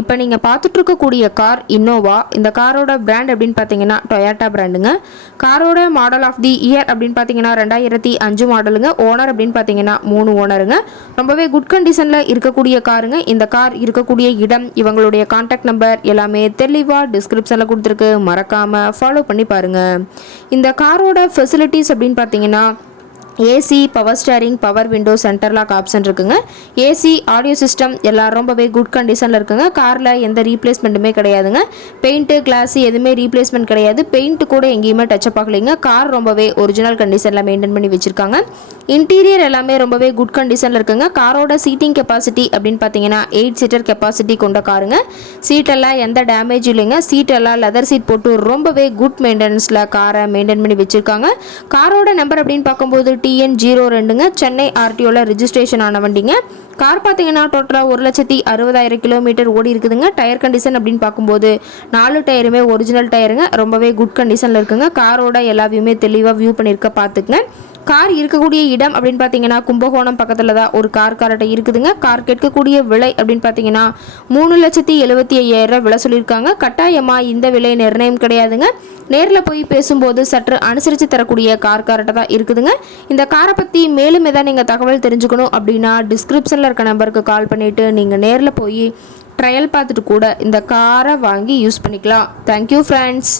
இப்போ நீங்கள் பார்த்துட்டு இருக்கக்கூடிய கார் இன்னோவா இந்த காரோட பிராண்ட் அப்படின்னு பார்த்தீங்கன்னா டொயாட்டா பிராண்டுங்க காரோட மாடல் ஆஃப் தி இயர் அப்படின்னு பார்த்தீங்கன்னா ரெண்டாயிரத்தி அஞ்சு மாடலுங்க ஓனர் அப்படின்னு பார்த்தீங்கன்னா மூணு ஓனருங்க ரொம்பவே குட் கண்டிஷனில் இருக்கக்கூடிய காருங்க. இந்த கார் இருக்கக்கூடிய இடம் இவங்களுடைய காண்டாக்ட் நம்பர் எல்லாமே தெளிவாக டிஸ்கிரிப்ஷனில் கொடுத்துருக்கு. மறக்காமல் ஃபாலோ பண்ணி பாருங்கள் இந்த காரோட ஃபெசிலிட்டிஸ் அப்படின்னு பார்த்தீங்கன்னா AC power steering power window centre lock option இருக்குங்க. ஏசி ஆடியோ சிஸ்டம் எல்லாம் ரொம்பவே குட் கண்டிஷனில் இருக்குங்க. காரில் எந்த ரீப்ளேஸ்மெண்ட்டுமே கிடையாதுங்க. பெயிண்ட்டு கிளாஸ் எதுவுமே ரீப்ளேஸ்மெண்ட் கிடையாது. பெயிண்ட் கூட எங்கேயுமே டச்சப் ஆகலைங்க. கார் ரொம்பவே ஒரிஜினல் கண்டிஷனில் மெயின்டைன் பண்ணி வச்சுருக்காங்க. இன்டீரியர் எல்லாமே ரொம்பவே குட் கண்டிஷனில் இருக்குங்க. காரோட சீட்டிங் கெப்பாசிட்டி அப்படின்னு பார்த்தீங்கன்னா எயிட் சீட்டர் கெப்பாசிட்டி கொண்ட காருங்க சீட்டெல்லாம் எந்த டேமேஜ் இல்லைங்க. சீட்டெல்லாம் லெதர் சீட் போட்டு ரொம்பவே குட் மெயின்டெனன்ஸில் காரை மெயின்டைன் பண்ணி வச்சுருக்காங்க. காரோட நம்பர் அப்படின்னு பார்க்கும்போது டிஎன் ஜீரோ ரெண்டுங்க சென்னை ஆர்டிஓவில் ரிஜிஸ்ட்ரேஷன் ஆன வண்டிங்க. கார் பார்த்தீங்கன்னா டோட்டலாக ஒரு லட்சத்தி அறுபதாயிரம் கிலோமீட்டர் ஓடி இருக்குதுங்க. டயர் கண்டிஷன் அப்படின்னு பார்க்கும்போது நாலு டயருமே ஒரிஜினல் டயருங்க. ரொம்பவே குட் கண்டிஷனில் இருக்குங்க. காரோட எல்லா வியூமே தெளிவாக வியூ பண்ணியிருக்க பார்த்துக்குங்க. கார் இருக்கக்கூடிய இடம் அப்படின்னு பார்த்தீங்கன்னா கும்பகோணம் பக்கத்தில் தான் ஒரு கார் கார்ட்டை இருக்குதுங்க. கார் கேட்கக்கூடிய விலை அப்படின்னு பார்த்தீங்கன்னா மூணு லட்சத்தி எழுபத்தி ஐயாயிரம் விலை சொல்லியிருக்காங்க. கட்டாயமாக இந்த விலை நிர்ணயம் கிடையாதுங்க. நேரில் போய் பேசும்போது சற்று அனுசரித்து தரக்கூடிய கார் கார்ட்டை தான் இருக்குதுங்க. இந்த காரை பற்றி மேலும் எதாவது நீங்கள் தகவல் தெரிஞ்சுக்கணும் அப்படின்னா டிஸ்கிரிப்ஷனில் இருக்க நம்பருக்கு கால் பண்ணிவிட்டு நீங்கள் நேரில் போய் ட்ரையல் பார்த்துட்டு கூட இந்த காரை வாங்கி யூஸ் பண்ணிக்கலாம். Thank you friends